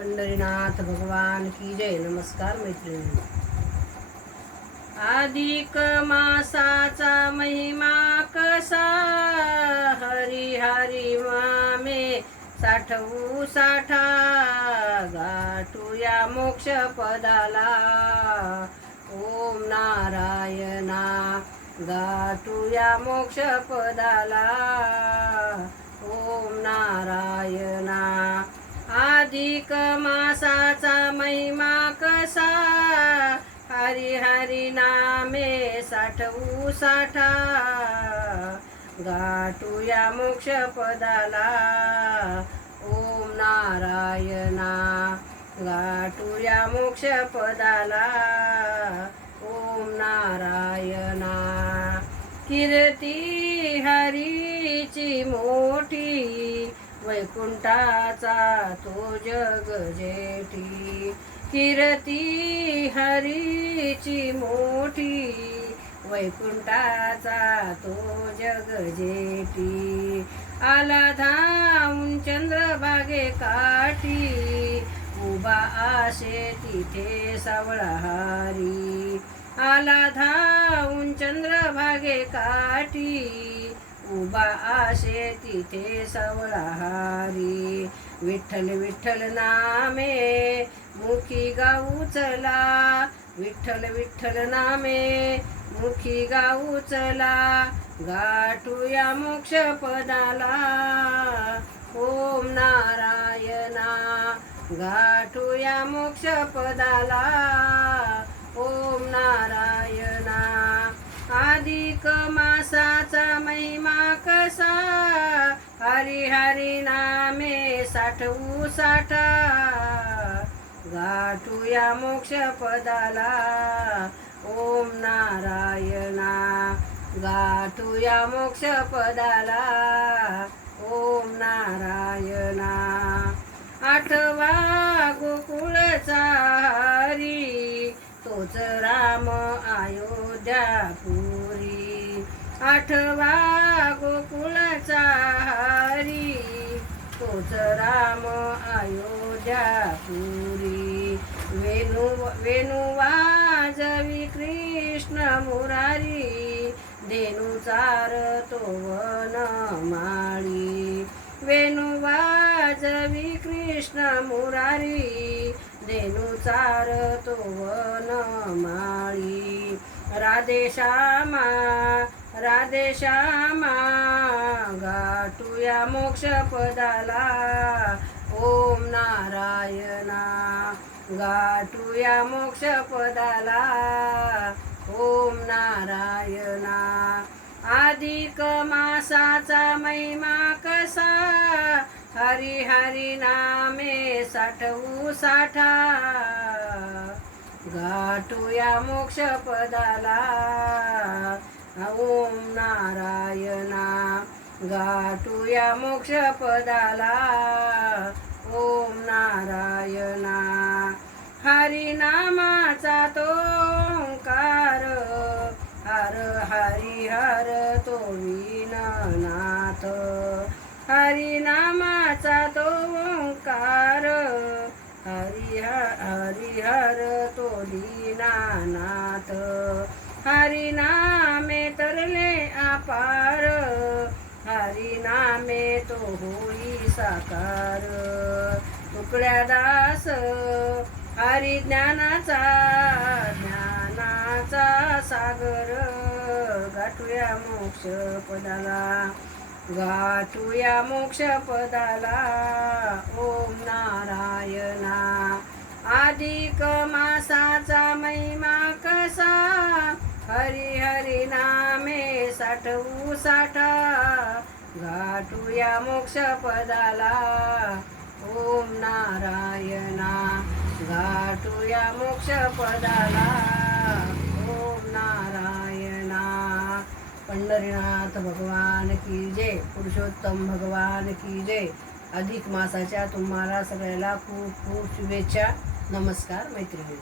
पंढरीनाथ भगवान की जय. नमस्कार मैत्रिणी. अधिक मासाचा महिमा कसा, हरी हरी मामे साठवू साठा, गाठूया मोक्ष पदाला. ओम नारायणा, गाठूया मोक्ष पदाला. ओम नारायणा. अधिक मासाचा महिमा कसा, हरी हरी नामे साठवू साठा, गाठूया मोक्ष पदाला. ओम नारायणा, गाठूया मोक्ष पदाला. ओम नारायणा. कीर्ती हरीची मोठी, वैकुंठाचा तो जग जेठी. कीर्ती हरीची मोठी, वैकुंठाचा तो जग जेठी. आला धावून चंद्रभागे काठी, उभा आशे तिथे सावळा हारी. आला धावून चंद्रभागे काठी, उभा आशे तिथे सावळा हारी. विठ्ठल विठ्ठल नामे मुखी गाऊ चला, विठ्ठल विठ्ठल नामे मुखी गाऊ चला, गाठूया मोक्ष पदाला. ओम नारायणा, गाठूया मोक्ष पदाला. ओम नारायणा. अधिक मासाचा महिमा कसा, हरी हरी नामे साठवू साठा, गाठूया मोक्ष पदाला. ओम नारायणा, गाठूया मोक्ष पदाला. ओम नारायणा. आठवा गोकुळचा हरी, तोच राम अयोध्यापुरी. आठवा गोकुळचा हरी, तोच राम अयोध्यापुरी. वेणू वाजवी कृष्ण मुरारी, धेनुचार तो वनमाळी. वेणू वाजवी कृष्ण मुरारी, धेनुचार तो वनमाळी. राधे श्यामा, राधे श्यामा, गाठूया मोक्ष पदाला. ओम नारायणा, गाठूया मोक्ष पदाला. ओम नारायणा. अधिक मासाचा महिमा कसा, हरी हरी नामे साठवू साठा, गाठूया मोक्ष पदाला. ओम नारायणा, गाठूया मोक्ष पदाला. ओम नारायणा. हरी नामाचा तो ओंकार, हर हरी हर तो वीणनाथ. हरी नामाचा तो ओंकार, हरी हर तो दीनानाथ. हरी नामे तरले अपार, हरी नामे तो होई साकार. तुकड्या दास हरी ज्ञानाचा, ज्ञानाचा सागर, गाठूया मोक्ष पदाला. गाठूया मोक्ष पदाला. ओम नारायणा. अधिक मासाचा महिमा कसा, हरी हरी नामे साठवू साठा, गाठूया मोक्ष पदाला. ओम नारायणा, गाठूया मोक्ष पदाला. ओम नारायणा. पंढरीनाथ भगवान की जय. पुरुषोत्तम भगवान की जय. अधिक मासाच्या तुम्हाला सगळ्याला खूप खूप शुभेच्छा. नमस्कार मैत्रिणी.